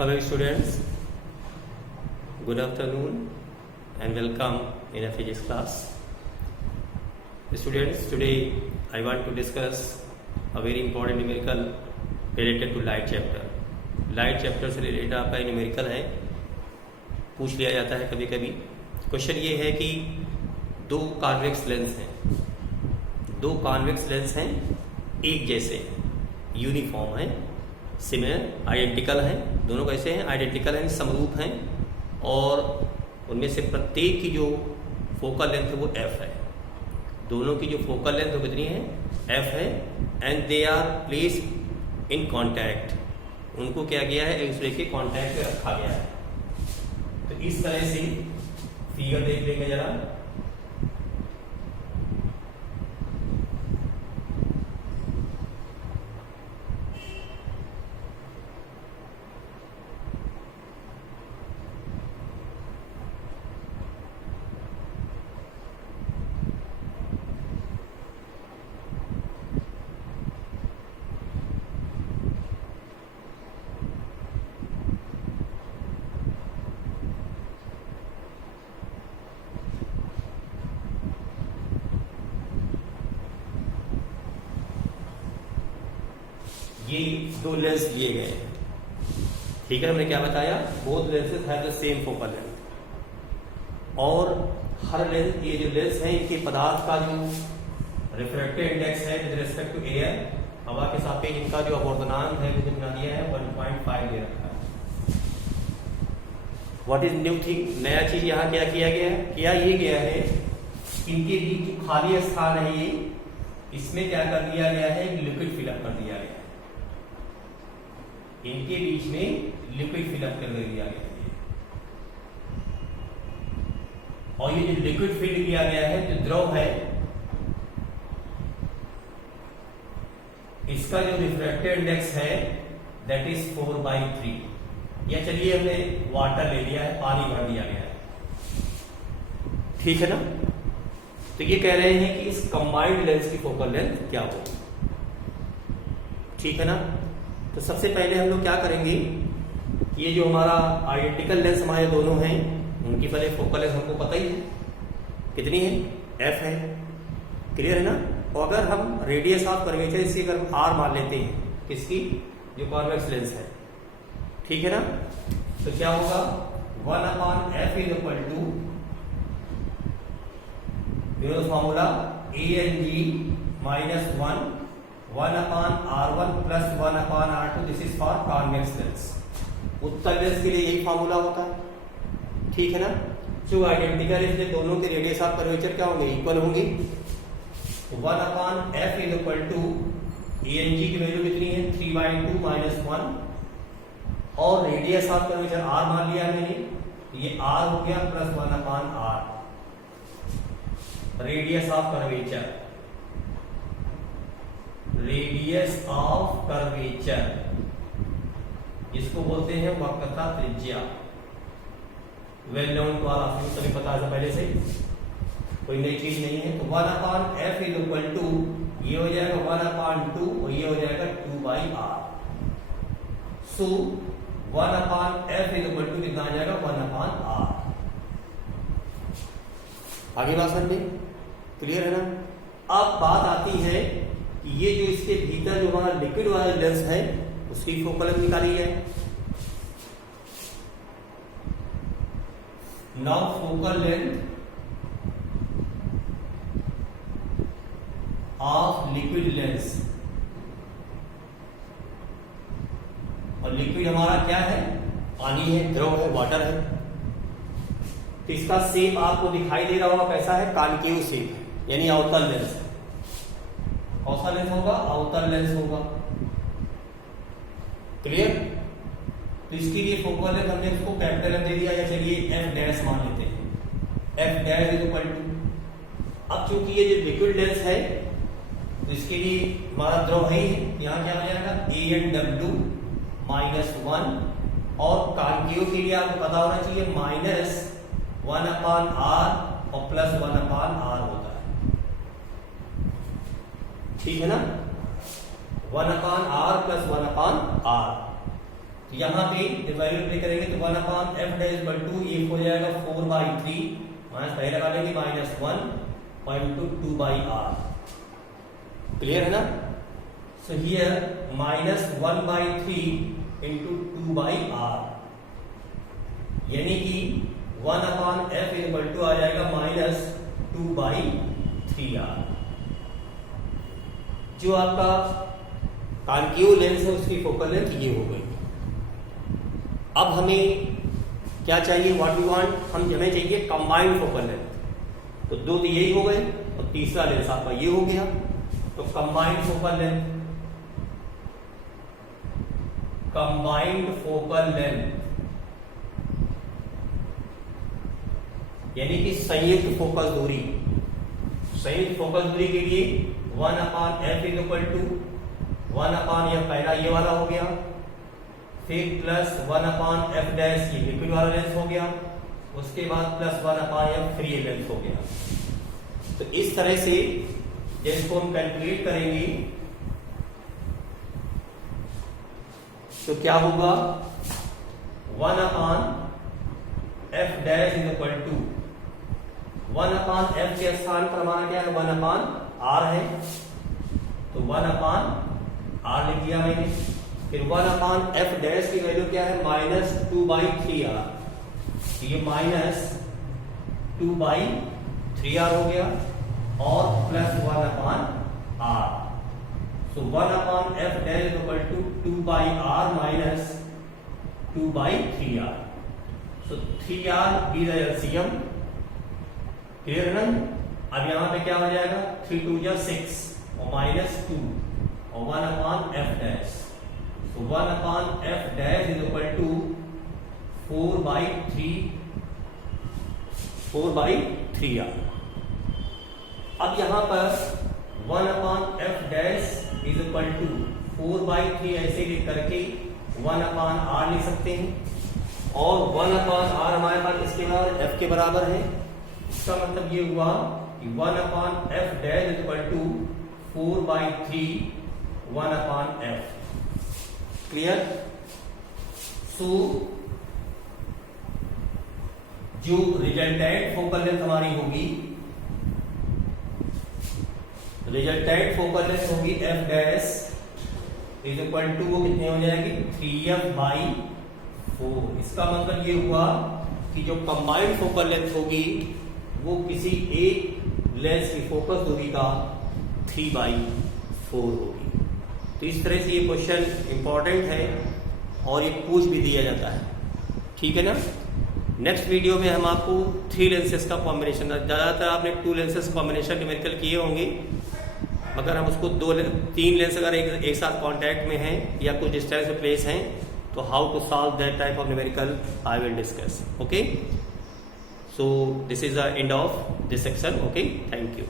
Hello students, good afternoon and welcome in a physics class. Students, today I want to discuss a very important numerical related to light chapter. Light chapter से related आपका numerical है, पूछ लिया जाता है कभी कभी. Question ये है कि दो कॉन्वेक्स लेंस हैं, एक जैसे यूनिफॉर्म हैं, सिमिलर आइडेंटिकल हैं, दोनों कैसे हैं? आइडेंटिकल हैं, समरूप हैं, और उनमें से प्रत्येक की जो फोकल लेंथ है वो f है. दोनों की जो फोकल लेंथ वो कितनी है? f है. And they are placed in contact. उनको क्या किया है? एक दूसरे के कॉन्टैक्ट में रखा गया है. तो इस तरह से फिगर देख लेंगे जरा. ये दो लेंस लिए गए हैं, ठीक है. हमने क्या बताया? Both lenses have the same focal length, और हर लेंस, ये जो लेंस है इनके पदार्थ का जो रिफ्रैक्टिव इंडेक्स है विद रिस्पेक्ट टू एयर, हवा के सापेक्ष इनका जो अवर्धनांक है वो कितना दिया है? 1.5 दे रखा है. What is new thing? नया चीज यहाँ क्या किया गया है? किया ये गया है, इनके बीच जो खाली स्थान है ये, इसमें क्या कर दिया गया है? लिक्विड फिलअप कर दिया गया है. इनके बीच में लिक्विड फिलअप कर दिया गया है. और ये जो लिक्विड फिल किया गया है, जो द्रव है, इसका जो रिफ्रैक्टिव इंडेक्स है दैट इज 4/3. या चलिए हमने वाटर ले लिया है, पानी भर दिया गया है, ठीक है ना. तो ये कह रहे हैं कि इस कंबाइंड लेंस की फोकल लेंथ क्या होगी, ठीक है ना. तो सबसे पहले हम लोग क्या करेंगे, ये जो हमारा आइडेंटिकल लेंस हमारे दोनों हैं, उनकी पहले फोकल लेंथ हमको पता ही है कितनी है? f है. क्लियर है ना. और अगर हम रेडियस ऑफ कर्वेचर इसकी अगर हम r मान लेते हैं, किसकी? जो कॉन्वेक्स लेंस है, ठीक है ना. तो क्या होगा? 1/f is equal to formula Ang - 1/r1 plus 1/r2. This is for convex lens. उत्तल लेंस के लिए यही फॉर्मूला होता है, ठीक है ना. जो आइडेंटिकल है, दोनों के रेडियस ऑफ कर्वेचर क्या होंगे? इक्वल होंगे. 1/f is equal to Ang की वैल्यू कितनी है? 3/2 - 1, और रेडियस ऑफ कर्वेचर r मान लिया मैंने, ये r हो गया plus 1/r. Radius of curvature, radius of curvature इसको बोलते हैं वक्रता त्रिज्या. Well known to all of you, सभी पता है पहले से, कोई नई चीज नहीं है. तो 1/f इज इक्वल टू, ये हो जाएगा 1/2 और ये हो जाएगा 2/r. So 1/f is equal to कितना आ जाएगा? 1/r. आगे बात समझ में क्लियर है ना. अब बात आती है कि ये जो इसके भीतर जो हमारा लिक्विड वाला लेंस है उसकी फोकल लेंथ निकाली है. Now focal length of liquid lens, और लिक्विड हमारा क्या है? पानी है, द्रव है, वाटर है. तो इसका शेप आपको दिखाई दे रहा होगा कैसा है? कॉन्केव शेप है, यानी अवतल लेंस है. कौन सा लेंस होगा? अवतल लेंस होगा. क्लियर. तो इसके लिए फोकल लेंथ हमने उसको कैपिटल एम दे दिया, या चलिए f डैश मान लेते हैं. f dash is equal to, अब चूंकि ये जो लिक्विड लेंस है तो इसके लिए हमारा द्रव है ही, यहाँ क्या हो जाएगा? Anw -1, और कॉन्केव के लिए आपको पता होना चाहिए -1/r और प्लस 1/r होता है, ठीक है ना. 1/r plus 1/r. तो यहाँ पे जब वैल्यू प्ले करेंगे तो 1/f डैश इक्वल टू ये हो जाएगा 4/3 माइनस पहले लगा लेंगे -1/2/r। क्लियर है ना? सो हियर -1/3 इंटू 2/r, यानी कि 1/f इक्वल टू आ जाएगा -2/3r। जो आपका कॉन्केव लेंस है उसकी फोकल लेंथ ये हो गई। अब हमें क्या चाहिए, व्हाट वी वांट, हमें चाहिए कंबाइंड फोकल लेंथ। तो दो तो यही हो गए और तीसरा लेंस आपका ये हो गया। तो combined focal length, combined focal length यानी कि संयुक्त फोकस दूरी। संयुक्त फोकस दूरी के लिए 1/f इक्वल टू 1/f पहला ये वाला हो गया, फिर प्लस 1/f डैश ये लिक्विड वाला लेंस हो गया, उसके बाद प्लस 1/f फ्री लेंस हो गया। तो इस तरह से जब इसको हम कैलकुलेट करेंगे तो क्या होगा, 1/f dash is equal to 1/f के स्थान पर हमारा क्या है, 1/r है, तो 1/r लिख दिया मैंने। फिर 1/f डैश की वैल्यू क्या है, -2/3r, तो ये -2/3r हो गया और plus 1/r, so 1/f dash is equal to 2/r minus 2/3r, so 3r be the LCM. Clear है ना? अब यहां पे क्या हो जाएगा, 3 2 जा 6 और -2 और 1/f dash, so 1/f dash is equal to 4/3r। अब यहां पर 1/f dash is equal to 4/3 ऐसे लिख करके 1/r लिख सकते हैं और 1/r हमारे पास इसके बराबर f के बराबर है। इसका मतलब ये हुआ कि 1/f dash is equal to 4/3 1/f। Clear? So जो रिजल्टेंट फोकल लेंथ हमारी होगी, रिजल्टेंट फोकल लेंथ होगी f dash is equal to वो कितने हो जाएगी, 3f/4। इसका मतलब ये हुआ कि जो कंबाइंड फोकल लेंथ होगी वो किसी एक लेंस की फोकस दूरी का 3/4 होगी। तो इस तरह से ये क्वेश्चन इंपॉर्टेंट है और ये पूछ भी दिया जाता है। ठीक है ना? नेक्स्ट वीडियो में हम आपको 3 लेंसेज का कॉम्बिनेशन, ज़्यादातर आपने 2 लेंसेज कॉम्बिनेशन न्यूमेरिकल किए होंगे, मगर हम उसको 3 लेंस अगर एक साथ कॉन्टैक्ट में हैं या कुछ डिस्टेंस में प्लेस हैं तो how to solve that type of numerical I will discuss. Okay, so this is the end of this section. Okay, thank you.